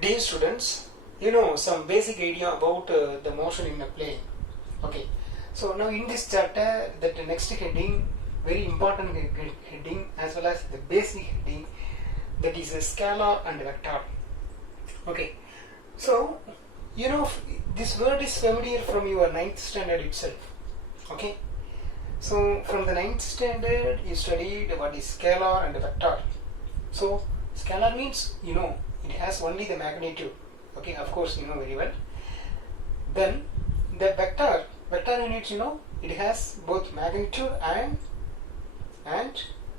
Dear students, you know some basic idea about the motion in a plane. Okay, so now in this chapter, the next heading, very important heading as well as the basic heading, that is a scalar and vector. Okay, so you know this word is familiar from your ninth standard itself. Okay, so from the ninth standard you studied what is scalar and vector. So scalar means it has only the magnitude. Okay, of course you know very well. Then the vector units, it has both magnitude and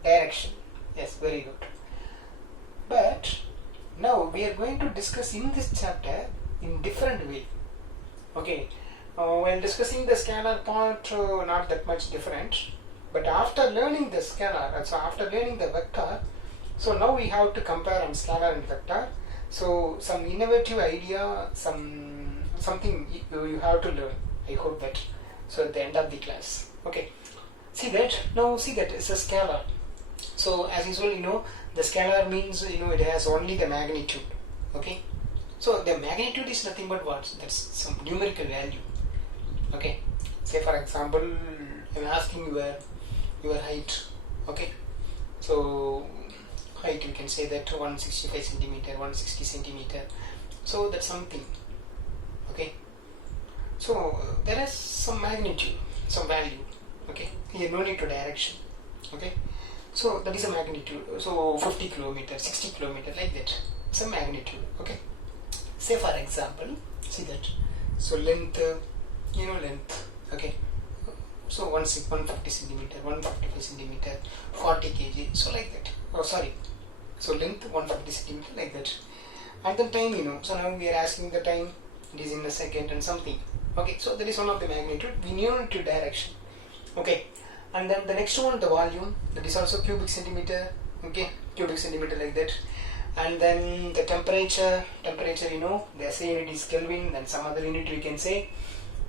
direction. Yes, very good. But now we are going to discuss in this chapter in different way. Okay, while discussing the scalar part, not that much different. But after learning the scalar, so after learning the vector, so now we have to compare on scalar and vector. So some innovative idea, something you have to learn. I hope that. So at the end of the class. Okay. See that? Now see that it's a scalar. So as usual, the scalar means it has only the magnitude. Okay. So the magnitude is nothing but what? That's some numerical value. Okay. Say for example, I'm asking your height. Okay. So height, you can say that 165 centimeter, 160 centimeter. So that's something. Okay. So there is some magnitude, some value. Okay. Here no need to direction. Okay. So that is a magnitude. So 50 kilometer, 60 kilometer, like that. Some magnitude. Okay. Say for example, see that. So length, length. Okay. So 150 centimeter, 155 centimeter, 40 kg. So like that. Oh, sorry. So length 150 centimeter, like that. And the time, so now we are asking the time. It is in a second and something. Okay. So that is one of the magnitude. We need to direction. Okay. And then the next one, the volume. That is also cubic centimeter. Okay. Cubic centimeter, like that. And then the temperature. Temperature, the SI unit is Kelvin. Then some other unit we can say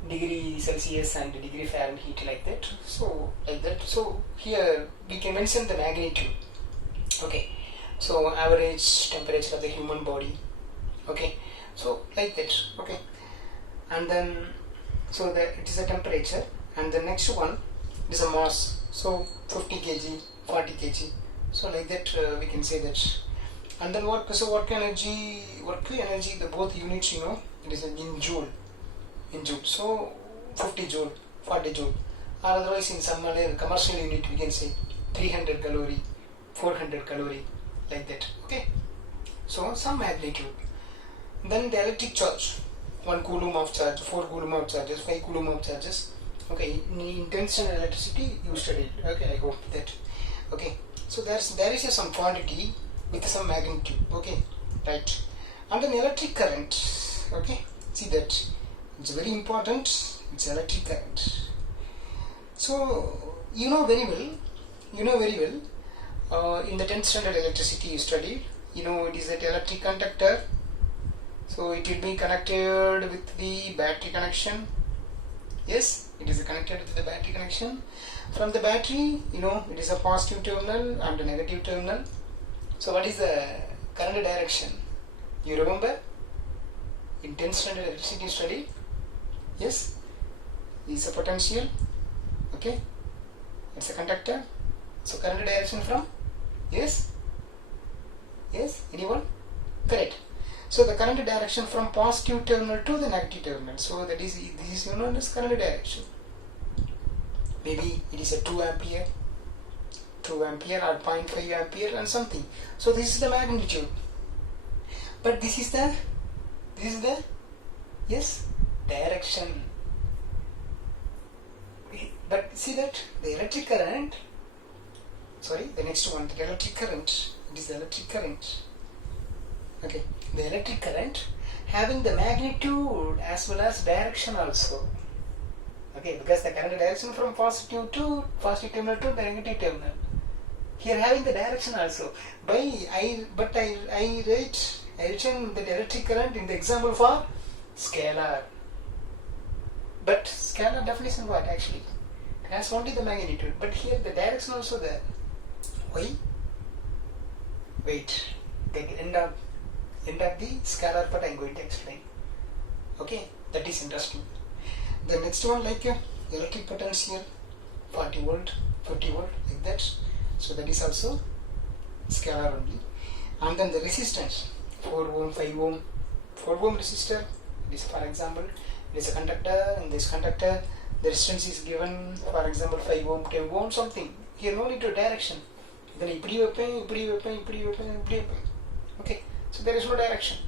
degree Celsius and degree Fahrenheit, like that. So like that. So here we can mention the magnitude. Okay. So average temperature of the human body. Okay. So like that. Okay. And then so it is a temperature. And the next one is a mass. So 50 kg, 40 kg. So like that we can say that. And then work energy, the both units, it is in joule. In joule. So 50 joule, 40 joule. Or otherwise in some other commercial unit we can say 300 calorie, 400 calorie, like that. Okay. So some magnitude. Then the electric charge. 1 coulomb of charge, 4 coulomb of charges, 5 coulomb of charges. Okay, in tungsten electricity you studied. Okay, I hope that. Okay. So there is some quantity with some magnitude. Okay, right. And then electric current. Okay, see that it's very important. It's electric current. So you know very well. In the 10th standard electricity you studied. It is an electric conductor. So it will be connected with the battery connection. Yes, it is connected with the battery connection. From the battery, it is a positive terminal and a negative terminal. So what is the current direction? You remember? In 10th standard electricity study? Yes? Is a potential. Okay? It's a conductor. So current direction from? Yes? Yes? Anyone? Correct. So the current direction from positive terminal to the negative terminal. So this is known as current direction. Maybe it is a 2 ampere or 0.5 ampere and something. So this is the magnitude. But this is the yes, direction. But see that the electric current, the next one, the electric current, it is the electric current. Okay, the electric current having the magnitude as well as direction also. Okay, because the current direction from positive terminal to the negative terminal. Here having the direction also. I written the electric current in the example for scalar. But scalar definition what actually? It has only the magnitude. But here the direction also there. Why? Wait. Take end up. End of the scalar part I am going to explain. Okay, that is interesting. The next one, like electric potential 40 volt, 50 volt, like that. So that is also scalar only. And then the resistance 4 ohm, 5 ohm, 4 ohm resistor. This, for example, it is a conductor, and this conductor the resistance is given, for example, 5 ohm, 10 ohm, something. Here no need to direction. Then okay, so there is no direction.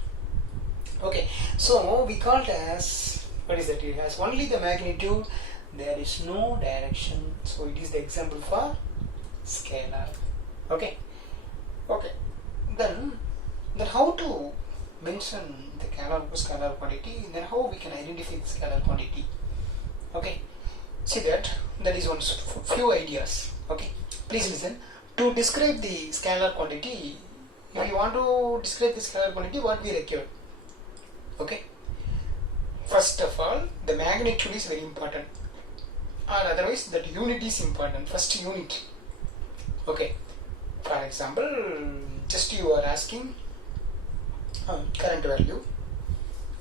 Okay, so we call it as, what is that? It has only the magnitude, there is no direction. So it is the example for scalar. Okay, okay. Then how to mention the scalar quantity? Then how we can identify the scalar quantity? Okay, see that is one few ideas. Okay, please listen. To describe the scalar quantity, if you want to describe the scalar quantity, what we require? Okay, first of all, the magnitude is very important, or otherwise that unit is important. First unit. Okay, for example, just you are asking current value.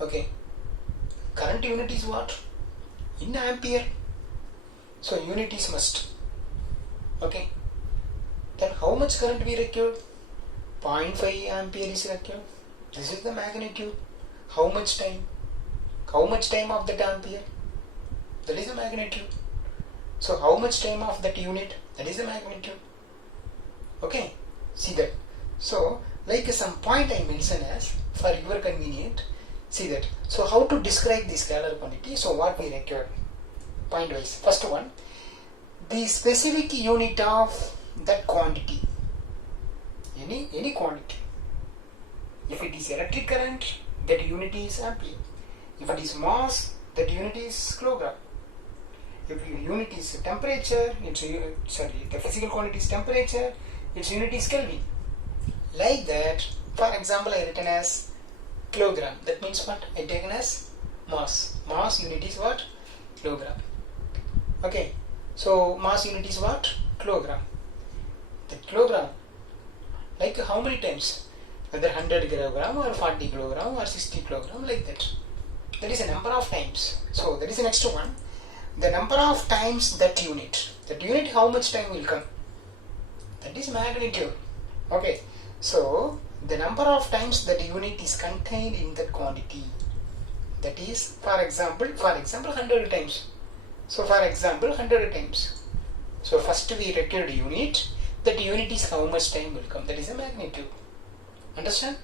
Okay, current unit is what? In ampere. So unit is must. Okay, then how much current we require? 0.5 ampere is required. This is the magnitude. How much time? How much time of that ampere? That is the magnitude. So how much time of that unit? That is the magnitude. Okay, see that. So like some point I mention as for your convenient. See that. So how to describe the scalar quantity? So what we require? Point wise. First one, the specific unit of that quantity. Any quantity. If it is electric current, that unit is ampere. If it is mass, that unit is kilogram. If your unit is temperature, the physical quantity is temperature, its unit is Kelvin. Like that, for example, I written as kilogram. That means what? I taken as mass. Mass unit is what? Kilogram. Okay. So mass unit is what? Kilogram. The kilogram. Like how many times? Whether 100 kilogram or 40 kilogram or 60 kilogram, like that. That is a number of times. So that is the next one. The number of times that unit. That unit, how much time will come? That is magnitude. Okay. So the number of times that unit is contained in that quantity. That is, for example 100 times. So for example 100 times. So first we required unit. That unit is how much time will come. That is a magnitude. Understand?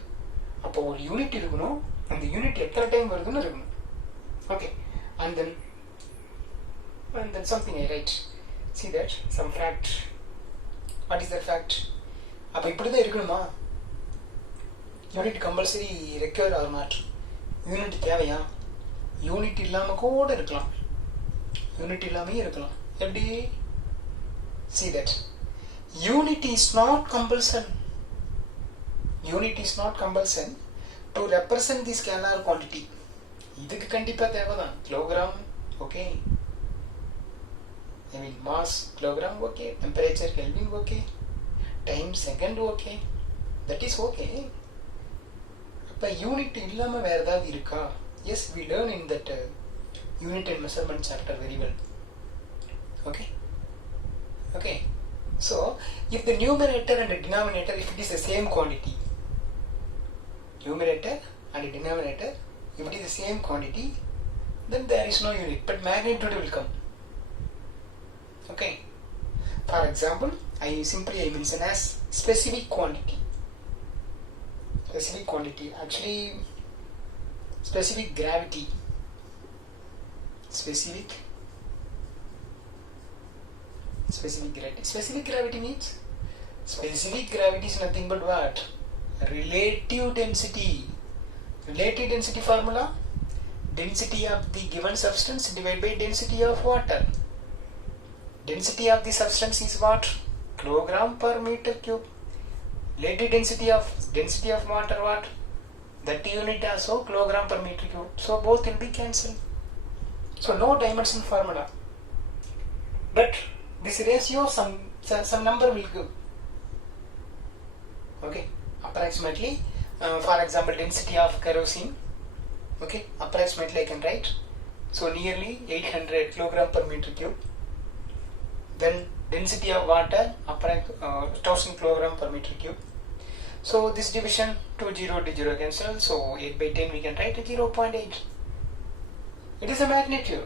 அப்போ ஒரு unit இருக்கணும், அந்த unit எத்தனை time வருதுன்னு இருக்கணும். Okay, and then something I write. See that some fact. What is that fact? அப்போ இப்படி தான் இருக்கணுமா? Unit compulsory require or not? Unit தேவையா? யூனிட் இல்லாமல் கூட இருக்கலாம், யூனிட் இல்லாமையே இருக்கலாம். எப்படி? See that unit is not compulsion. Unit is not compulsion to represent the scalar quantity. இதுக்கு கண்டிப்பா தேவைதான். Kilogram okay, I mean mass kilogram okay, temperature Kelvin okay, time second okay, that is okay. அப்ப unit இல்லாம வேற ஏதாவது இருக்கா? Yes, we learn in that unit and measurement chapter very well. Okay, okay. So if the numerator and the denominator, if it is the same quantity, numerator and the denominator, if it is the same quantity, then there is no unit, but magnitude will come. Okay. For example, I mention as specific quantity. Specific quantity, actually specific gravity. Specific gravity. Specific gravity means, specific gravity is nothing but what? Relative density. Relative density formula: density of the given substance divided by density of water. Density of the substance is what? Kilogram per meter cube. Relative density of water what? That unit also kilogram per meter cube. So both will be cancelled. So no dimension formula. But this ratio some number will give. Okay, approximately For example, density of kerosene, okay, approximately I can write, so nearly 800 kilogram per meter cube. Then density of water, 1000 kilogram per meter cube. So this division 0 to 0 cancel, so 8 by 10 we can write 0.8. It is a magnitude.